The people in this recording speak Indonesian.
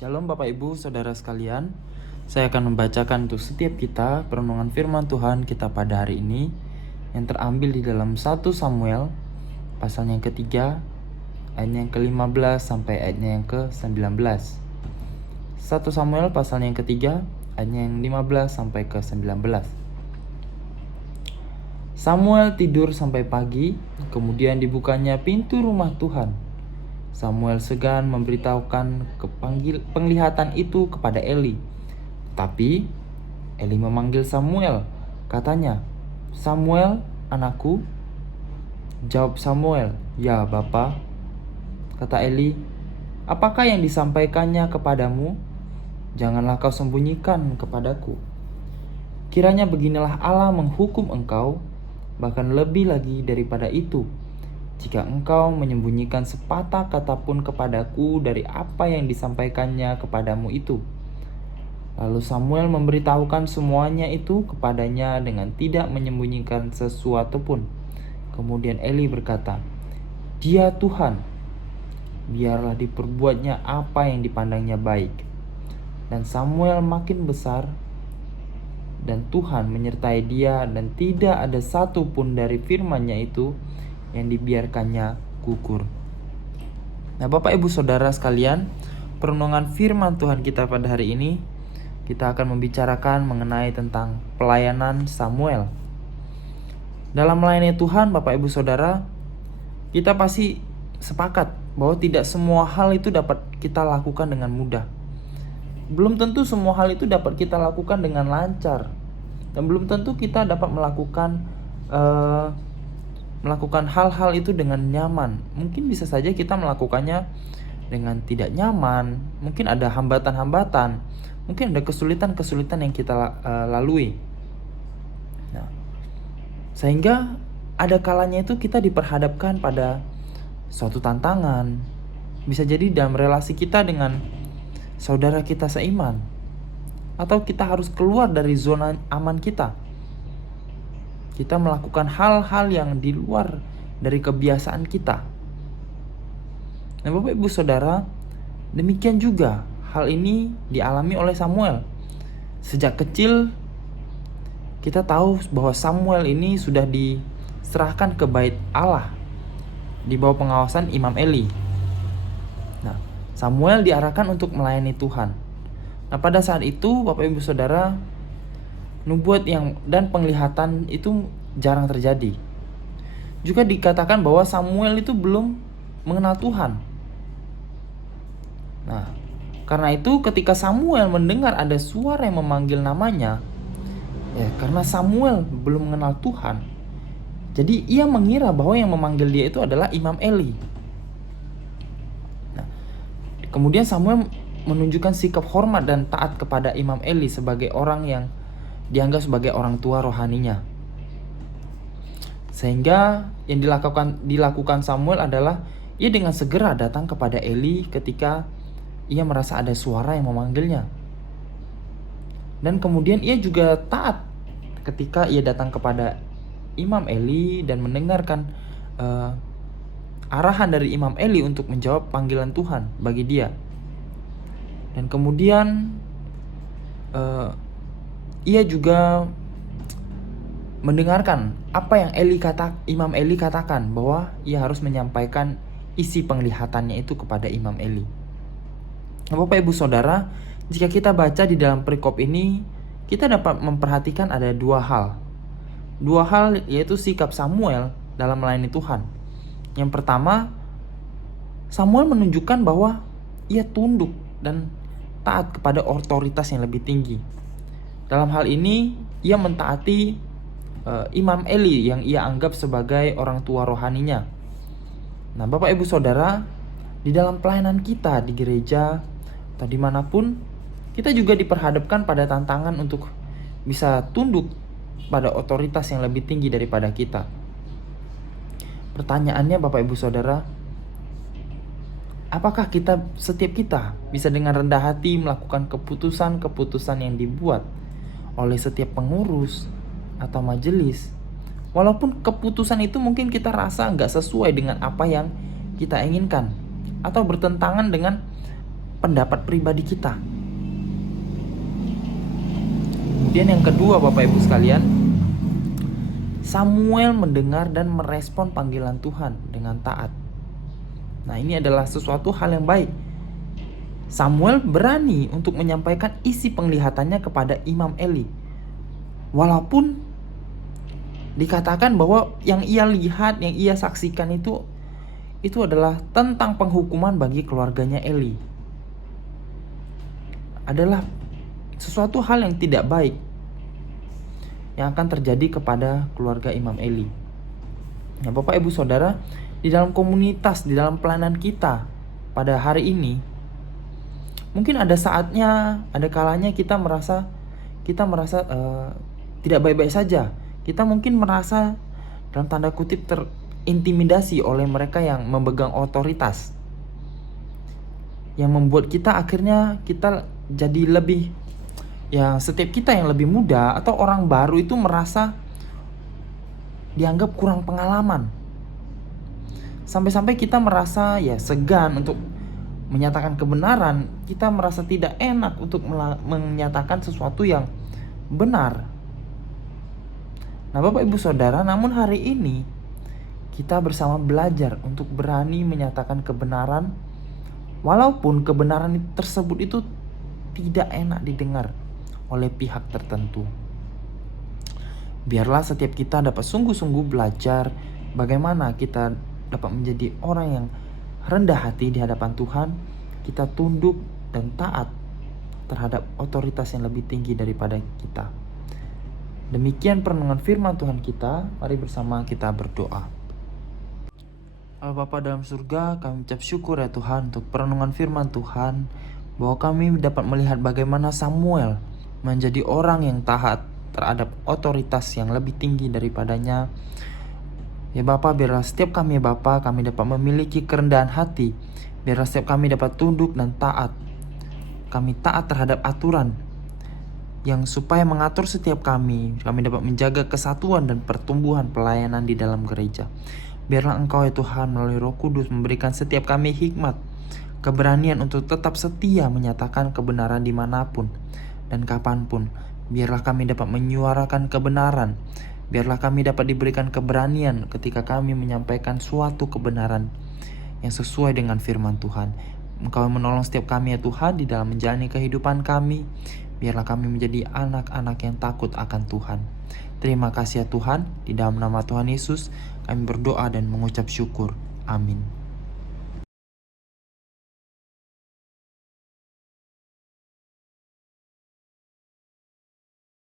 Shalom Bapak Ibu Saudara sekalian. Saya akan membacakan untuk setiap kita perenungan firman Tuhan kita pada hari ini yang terambil di dalam 1 Samuel pasal yang ketiga ayatnya yang ke-15 sampai ayatnya yang ke-19. 1 Samuel pasal yang ketiga ayatnya yang 15 sampai ke-19. Samuel tidur sampai pagi, kemudian dibukanya pintu rumah Tuhan. Samuel segan memberitahukan penglihatan itu kepada Eli. Tapi Eli memanggil Samuel. Katanya, "Samuel, anakku." Jawab Samuel, "Ya, Bapa." Kata Eli, "Apakah yang disampaikannya kepadamu? Janganlah kau sembunyikan kepadaku. Kiranya beginilah Allah menghukum engkau, bahkan lebih lagi daripada itu, jika engkau menyembunyikan sepatah kata pun kepadaku dari apa yang disampaikannya kepadamu itu." Lalu Samuel memberitahukan semuanya itu kepadanya dengan tidak menyembunyikan sesuatu pun. Kemudian Eli berkata, "Dia Tuhan, biarlah diperbuatnya apa yang dipandangnya baik." Dan Samuel makin besar, dan Tuhan menyertai dia, dan tidak ada satu pun dari firman-Nya itu yang dibiarkannya gugur. Nah, Bapak Ibu Saudara sekalian, perenungan firman Tuhan kita pada hari ini, kita akan membicarakan mengenai tentang pelayanan Samuel. Dalam melayani Tuhan, Bapak Ibu Saudara, kita pasti sepakat bahwa tidak semua hal itu dapat kita lakukan dengan mudah. Belum tentu semua hal itu dapat kita lakukan dengan lancar, dan belum tentu kita dapat melakukan hal-hal itu dengan nyaman. Mungkin bisa saja kita melakukannya dengan tidak nyaman, mungkin ada hambatan-hambatan, mungkin ada kesulitan-kesulitan yang kita lalui. Nah, sehingga ada kalanya itu kita diperhadapkan pada suatu tantangan. Bisa jadi dalam relasi kita dengan saudara kita seiman, atau kita harus keluar dari zona aman kita. Kita melakukan hal-hal yang di luar dari kebiasaan kita. Nah, Bapak Ibu Saudara, demikian juga hal ini dialami oleh Samuel. Sejak kecil kita tahu bahwa Samuel ini sudah diserahkan ke bait Allah di bawah pengawasan Imam Eli. Nah, Samuel diarahkan untuk melayani Tuhan. Nah, pada saat itu Bapak Ibu Saudara, nubuat dan penglihatan itu jarang terjadi. Juga dikatakan bahwa Samuel itu belum mengenal Tuhan. Nah, karena itu ketika Samuel mendengar ada suara yang memanggil namanya, karena Samuel belum mengenal Tuhan, jadi ia mengira bahwa yang memanggil dia itu adalah Imam Eli. Nah, kemudian Samuel menunjukkan sikap hormat dan taat kepada Imam Eli sebagai orang yang dianggap sebagai orang tua rohaninya. Sehingga yang dilakukan Samuel adalah ia dengan segera datang kepada Eli ketika ia merasa ada suara yang memanggilnya. Dan kemudian ia juga taat ketika ia datang kepada Imam Eli dan mendengarkan arahan dari Imam Eli untuk menjawab panggilan Tuhan bagi dia. Dan kemudian ia juga mendengarkan apa yang Imam Eli katakan, bahwa ia harus menyampaikan isi penglihatannya itu kepada Imam Eli. Nah, Bapak Ibu Saudara, jika kita baca di dalam perikop ini, kita dapat memperhatikan ada dua hal. Dua hal yaitu sikap Samuel dalam melayani Tuhan. Yang pertama, Samuel menunjukkan bahwa ia tunduk dan taat kepada otoritas yang lebih tinggi. Dalam hal ini, ia mentaati Imam Eli yang ia anggap sebagai orang tua rohaninya. Nah, Bapak Ibu Saudara, di dalam pelayanan kita di gereja atau dimanapun, kita juga diperhadapkan pada tantangan untuk bisa tunduk pada otoritas yang lebih tinggi daripada kita. Pertanyaannya, Bapak Ibu Saudara, apakah setiap kita bisa dengan rendah hati melakukan keputusan-keputusan yang dibuat oleh setiap pengurus atau majelis, walaupun keputusan itu mungkin kita rasa nggak sesuai dengan apa yang kita inginkan, atau bertentangan dengan pendapat pribadi kita. Kemudian yang kedua, Bapak Ibu sekalian, Samuel mendengar dan merespon panggilan Tuhan dengan taat. Nah, ini adalah sesuatu hal yang baik. Samuel berani untuk menyampaikan isi penglihatannya kepada Imam Eli. Walaupun dikatakan bahwa yang ia lihat, yang ia saksikan itu adalah tentang penghukuman bagi keluarganya Eli. Adalah sesuatu hal yang tidak baik yang akan terjadi kepada keluarga Imam Eli. Nah, Bapak Ibu Saudara, di dalam komunitas, di dalam pelayanan kita pada hari ini, mungkin ada saatnya, ada kalanya kita merasa tidak baik-baik saja. Kita mungkin merasa dalam tanda kutip terintimidasi oleh mereka yang memegang otoritas, yang membuat kita akhirnya kita jadi lebih, setiap kita yang lebih muda atau orang baru itu merasa dianggap kurang pengalaman. Sampai-sampai kita merasa segan untuk menyatakan kebenaran. Kita merasa tidak enak untuk menyatakan sesuatu yang benar. Nah, Bapak Ibu Saudara, namun hari ini kita bersama belajar untuk berani menyatakan kebenaran, walaupun kebenaran tersebut itu tidak enak didengar oleh pihak tertentu. Biarlah setiap kita dapat sungguh-sungguh belajar bagaimana kita dapat menjadi orang yang rendah hati di hadapan Tuhan. Kita tunduk dan taat terhadap otoritas yang lebih tinggi daripada kita. Demikian perenungan firman Tuhan kita. Mari bersama kita berdoa. Allah Bapa dalam surga, kami ucap syukur ya Tuhan untuk perenungan firman Tuhan, bahwa kami dapat melihat bagaimana Samuel menjadi orang yang taat terhadap otoritas yang lebih tinggi daripadanya. Ya Bapa, biarlah setiap kami ya Bapa, kami dapat memiliki kerendahan hati. Biarlah setiap kami dapat tunduk dan taat. Kami taat terhadap aturan yang supaya mengatur setiap kami dapat menjaga kesatuan dan pertumbuhan pelayanan di dalam gereja. Biarlah Engkau ya Tuhan melalui Roh Kudus memberikan setiap kami hikmat, keberanian untuk tetap setia menyatakan kebenaran dimanapun dan kapanpun. Biarlah kami dapat menyuarakan kebenaran. Biarlah kami dapat diberikan keberanian ketika kami menyampaikan suatu kebenaran yang sesuai dengan firman Tuhan. Engkau menolong setiap kami ya Tuhan di dalam menjalani kehidupan kami. Biarlah kami menjadi anak-anak yang takut akan Tuhan. Terima kasih ya Tuhan. Di dalam nama Tuhan Yesus kami berdoa dan mengucap syukur. Amin.